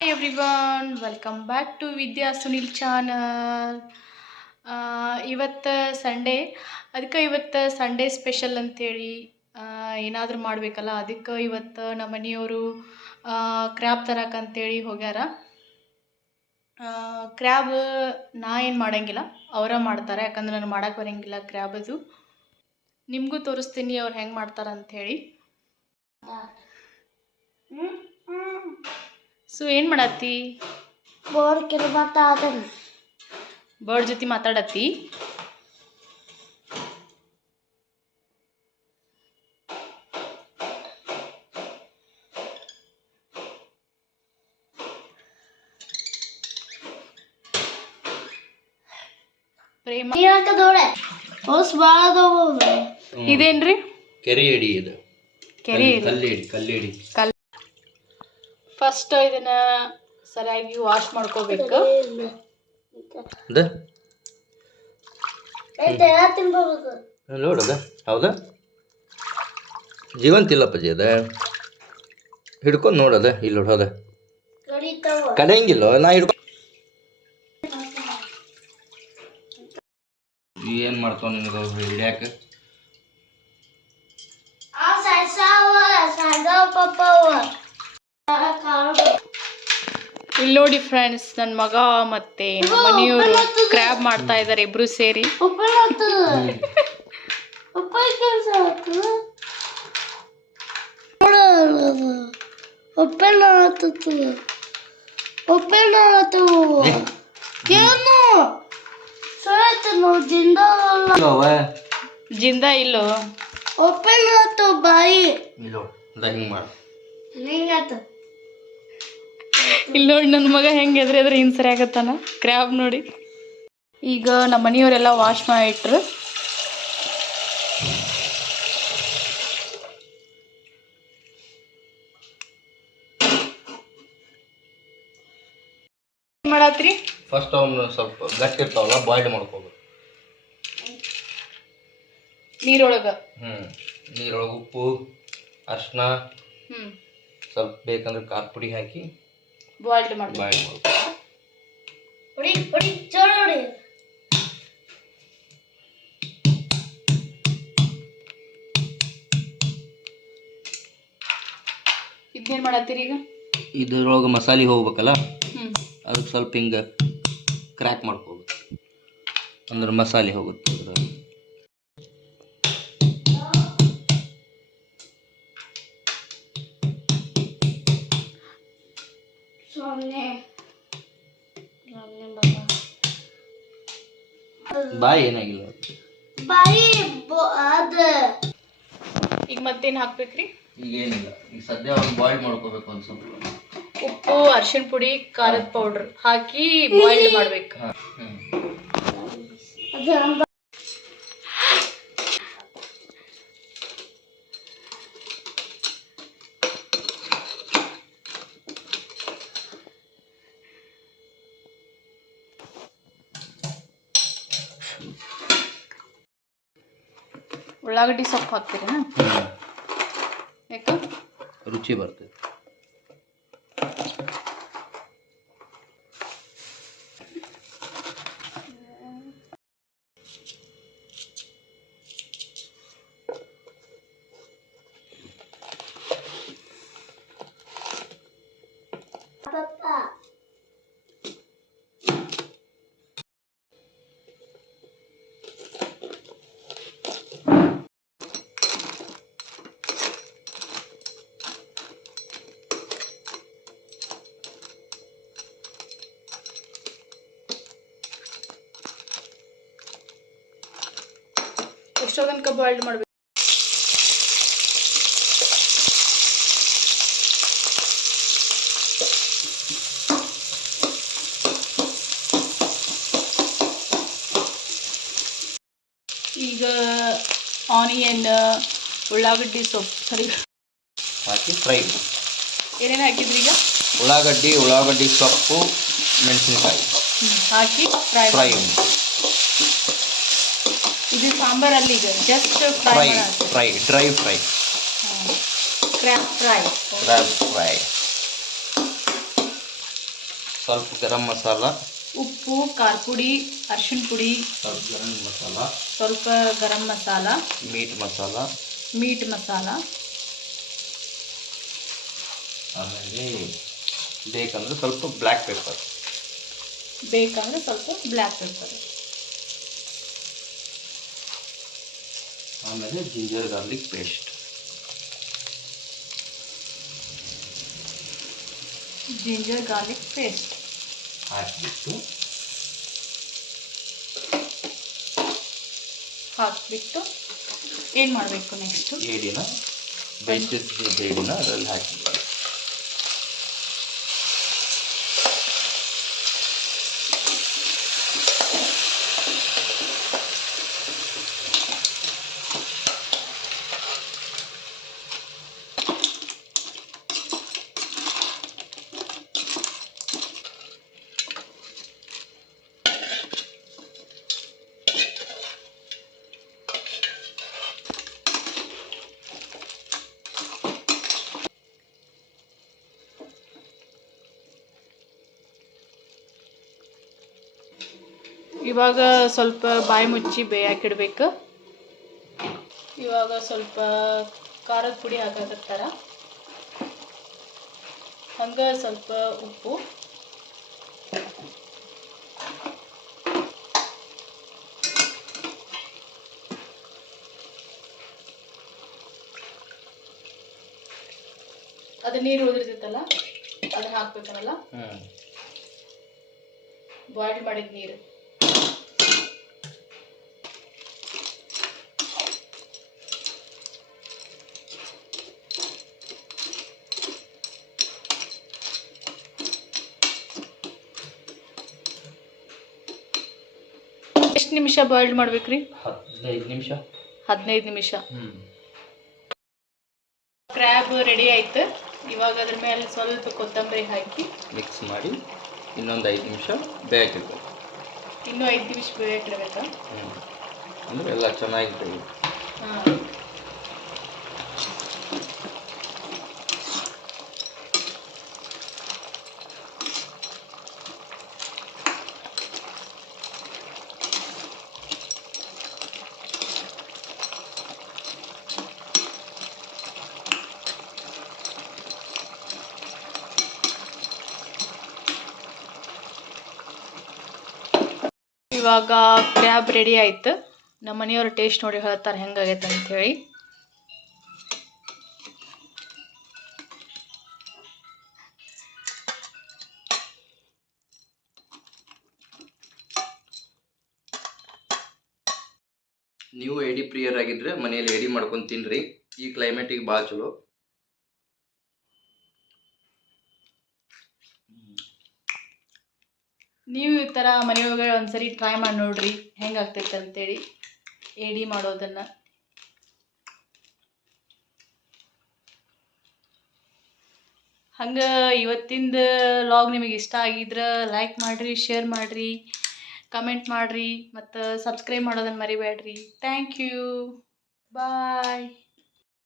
Everyone welcome back to Vidya Sunil channel ಇವತ್ತು Sunday ಅದಕ್ಕೆ ಇವತ್ತು ಸಂಡೇ ಸ್ಪೆಷಲ್ ಅಂತೇಳಿ ಏನಾದರೂ ಮಾಡಬೇಕಲ್ಲ? ಅದಕ್ಕೆ ಇವತ್ತು ನಮ್ಮ ಮನೆಯವರು ಕ್ರ್ಯಾಬ್ ತರಕಂತೇಳಿ ಹೋಗ್ಯಾರ. ಕ್ರ್ಯಾಬ್ ನಾ ಏನು ಮಾಡಂಗಿಲ್ಲ, ಅವರ ಮಾಡ್ತಾರೆ. ಯಾಕಂದ್ರೆ ನಾನು ಮಾಡೋಕ್ಕೆ ಬರಂಗಿಲ್ಲ ಕ್ರ್ಯಾಬದು ನಿಮಗೂ ತೋರಿಸ್ತೀನಿ ಅವ್ರು ಹೆಂಗೆ ಮಾಡ್ತಾರೆ ಅಂಥೇಳಿ ಸೊ ಏನು ಮಾಡತ್ತಿ? ಬರ್ಡ್ ಜೊತೆ ಮಾತಾಡತ್ತಿ? ಪ್ರೇಮ ಭಾಳ ಅದಾವ ಇದೇನ್ರಿ? ಕೆರೆ ಎಡಿ ಇದು. ಕೆರೆ ಕಲ್ಲೇಡಿ ಕಲ್ಲೇಡಿ ಕಲ್ ಫಸ್ಟ್ ಇದನ್ನ ಸರಿಯಾಗಿ ವಾಶ್ ಮಾಡ್ಕೋಬೇಕು. ನೋಡದ ಹೌದಾ? ಜೀವಂತ ಜಿ ಅದ. ಹಿಡ್ಕೊಂಡು ನೋಡದ ಇಲ್ಲಿ ನೋಡೋದ ಕಡಿತಾವ ಕಡೆಯಂಗಿಲ್ಲ ನಾ ಹಿಡ್ಕೊ ಏನು ಮಾಡ್ತಾವ ನಿನಗೆ ಹಿಡ್ಯಾಕ? ಪಪ್ಪವ ಕಾಳು ಇಲ್ಲಿ ನೋಡಿ ಫ್ರೆಂಡ್ಸ್ ನನ್ನ ಮಗ ಮತ್ತೆ ಮನೆಯವರು ಕ್ರ್ಯಾಬ್ ಮಾಡ್ತಾ ಇದ್ದಾರೆ ಇಬ್ರು ಸೇರಿ. ಜಿಂದ ಇಲ್ಲೋ ಹತ್ತು ಬಾಯಿ. ಇಲ್ಲ ಅದ ಹಿಂಗೆ ಮಾಡು. ಹಿಂಗಾತ ಇಲ್ಲಿ ನೋಡಿ ನನ್ನ ಮಗ ಹೆಂಗೆ ಎದ್ರೆ ಎದ್ರೆ ಹಿಂಗೆ ಸರಿ ಆಗತ್ತಾನ? ಕ್ರ್ಯಾಬ್ ನೋಡಿ. ಈಗ ನಮ್ಮ ಮನೆಯವರೆಲ್ಲ ವಾಶ್ ಮಾಡಿಟ್ರು. ಇಟ್ರು ಮಾಡತ್ರಿ? ಫಸ್ಟ್ ಅವನು ಸ್ವಲ್ಪ ಗಟ್ಟಿ ಇರ್ತಾವಲ್ಲ ಬಾಯ್ಲ್ ಮಾಡ್ಕೋಬೇಕು. ನೀರೊಳಗ? ಹ್ಞೂ ನೀರೊಳಗೆ ಉಪ್ಪು ಅರ್ಶಿನ ಸ್ವಲ್ಪ ಬೇಕಂದ್ರೆ ಖಾರ ಪುಡಿ ಹಾಕಿ. ಬಾಯ್ಲ್ಡ್ ಮಾಡ್ಬೇಕು ಹೊಡಿ ಹೊಡಿ ಜೋರ ಹೊಡಿ. ಇದನ್ನೇನ್ ಮಾಡತ್ತೀರಿ ಈಗ? ಇದ್ರೊಳಗೆ ಮಸಾಲೆ ಹೋಗ್ಬೇಕಲ್ಲ? ಹ್ಮ್. ಅದಕ್ಕೆ ಸ್ವಲ್ಪ ಹಿಂಗೆ ಕ್ರ್ಯಾಕ್ ಮಾಡ್ಕೋಬೇಕು. ಅಂದ್ರೆ ಮಸಾಲೆ ಹೋಗುತ್ತೆ ಅದ್ರಲ್ಲಿ ಬಾಯಿ ಏನಾಗಿಲ್ಲ. ಬಾಯಿ ಬೊ- ಅದ. ಈಗ ಮತ್ತೇನ್ ಹಾಕ್ಬೇಕ್ರಿ? ಈಗ ಏನಿಲ್ಲ. ಈಗ ಸದ್ಯ ಅವ್ನು ಬಾಯ್ಲ್ ಮಾಡ್ಕೋಬೇಕು ಒಂದು ಸ್ವಲ್ಪ. ಉಪ್ಪು ಅರ್ಶಿಣ ಪುಡಿ ಖಾರದ ಪೌಡರ್ ಹಾಕಿ ಬಾಯ್ಲ್ ಮಾಡ್ಬೇಕು. ಹಾಂ. ಹ್ಞೂ ಉಳ್ಳಾಗಡ್ಡಿ ಸೊಪ್ಪು ಹಾಕ್ತೀರಾ ಯಾಕ? ರುಚಿ ಬರ್ತದೆ. ಎಷ್ಟೋ ತನಕ ಬಾಯ್ಲ್ಡ್ ಮಾಡಬೇಕು? ಈಗ ಆನಿಯನ್ ಉಳ್ಳಾಗಡ್ಡಿ ಸೊಪ್ಪು ಸರಿ. ಹಾಕಿ ಫ್ರೈ ಏನೇನು ಹಾಕಿದ್ರಿ ಈಗ? ಉಳ್ಳಾಗಡ್ಡಿ ಉಳ್ಳಾಗಡ್ಡಿ ಸೊಪ್ಪು ಮೆಣಸಿನಕಾಯಿ. ಹಾಕಿ ಫ್ರೈ ಫ್ರೈ ಇದು ಸಾಂಬಾರಲ್ಲಿ ಇದೆ. Just fry fry dry fry crab fry crab fry ಸ್ವಲ್ಪ ಗರಂ ಮಸಾಲ. ಉಪ್ಪು ಖಾರ ಪುಡಿ ಅರ್ಶಿಣ ಪುಡಿ. ಸ್ವಲ್ಪ ಗರಂ ಮಸಾಲ. ಸ್ವಲ್ಪ ಗರಂ ಮಸಾಲ. ಮೀಟ್ ಮಸಾಲ. ಮೀಟ್ ಮಸಾಲ. ಆಮೇಲೆ ಬೇಕಂದ್ರೆ ಸ್ವಲ್ಪ ಬ್ಲ್ಯಾಕ್ ಪೆಪ್ಪರ್ ಬೇಕಂದ್ರೆ ಸ್ವಲ್ಪ ಬ್ಲ್ಯಾಕ್ ಪೆಪ್ಪರ್ ಆಮೇಲೆ ginger garlic paste ginger garlic paste ಹಾಕಿಬಿಟ್ಟು ಹಾಕಿಬಿಟ್ಟು ಏನು ಮಾಡಬೇಕು ನೆಕ್ಸ್ಟು ಏಡಿನ ಬೇಯಿಸಿದ ಏಡಿನ ಅದರಲ್ಲಿ ಹಾಕಿಬಿಟ್ಟು ಇವಾಗ ಸ್ವಲ್ಪ ಬಾಯಿ ಮುಚ್ಚಿ ಬೇಯಾಕಿಡ್ಬೇಕು ಇವಾಗ ಸ್ವಲ್ಪ ಖಾರದ ಪುಡಿ ಹಾಕಾಕತ್ತಾರ ಹಂಗೆ ಸ್ವಲ್ಪ ಉಪ್ಪು. ಅದು ನೀರು ಉಳಿದಿರ್ತೈತಲ್ಲ ಅದನ್ನ ಹಾಕ್ಬೇಕಲ್ಲ? ಬಾಯ್ಲ್ ಮಾಡಿದ ನೀರು. ಎಷ್ಟು ನಿಮಿಷ ಬಾಯ್ಲ್ ಮಾಡ್ಬೇಕ್ರಿ? ಹದಿನೈದು ನಿಮಿಷ. ಹದಿನೈದು ನಿಮಿಷ. ಕ್ರ್ಯಾಬ್ ರೆಡಿ ಆಯ್ತು. ಇವಾಗ ಅದ್ರ ಮೇಲೆ ಸ್ವಲ್ಪ ಕೊತ್ತಂಬರಿ ಹಾಕಿ. ಮಿಕ್ಸ್ ಮಾಡಿ ಇನ್ನೊಂದು ಐದು ನಿಮಿಷ ಬೇಕಿರ್ಬೇಕು ಇನ್ನೂ ಐದು ನಿಮಿಷ ಬೇಯ್ರಿ ಬೇಕಾ ಅಂದರೆ ಎಲ್ಲ ಚೆನ್ನಾಗಿ. ಹಾಂ. ಇವಾಗ ಕ್ರ್ಯಾಬ್ ರೆಡಿ ಆಯ್ತು. ನಮ್ಮ ಮನೆಯವ್ರು ಟೇಸ್ಟ್ ನೋಡಿ ಹೇಳ್ತಾರೆ ಹೆಂಗಾಗೈತೆ ಅಂಥೇಳಿ ನೀವು ಎಡಿ ಪ್ರಿಯರ್ ಆಗಿದ್ರೆ ಮನೆಯಲ್ಲಿ ಎಡಿ ಮಾಡ್ಕೊಂಡು ತಿನ್ರಿ. ಈ ಕ್ಲೈಮೇಟಿಗೆ ಭಾಳ ಚಲೋ. ನೀವು ಈ ಥರ ಮನೆಯೊಳಗೆ ಒಂದ್ಸರಿ ಟ್ರೈ ಮಾಡಿ ನೋಡ್ರಿ, ಹೆಂಗಾಗ್ತೈತೆ ಅಂತೇಳಿ. ಏಡಿ ಮಾಡೋದನ್ನು. ಹಂಗೆ ಇವತ್ತಿಂದ ಲಾಗ್ ನಿಮಗೆ ಇಷ್ಟ ಆಗಿದ್ರೆ ಲೈಕ್ ಮಾಡಿರಿ ಶೇರ್ ಮಾಡಿರಿ ಕಮೆಂಟ್ ಮಾಡಿರಿ, ಮತ್ತು ಸಬ್ಸ್ಕ್ರೈಬ್ ಮಾಡೋದನ್ನು ಮರಿಬೇಡ್ರಿ ಥ್ಯಾಂಕ್ ಯು ಬಾಯ್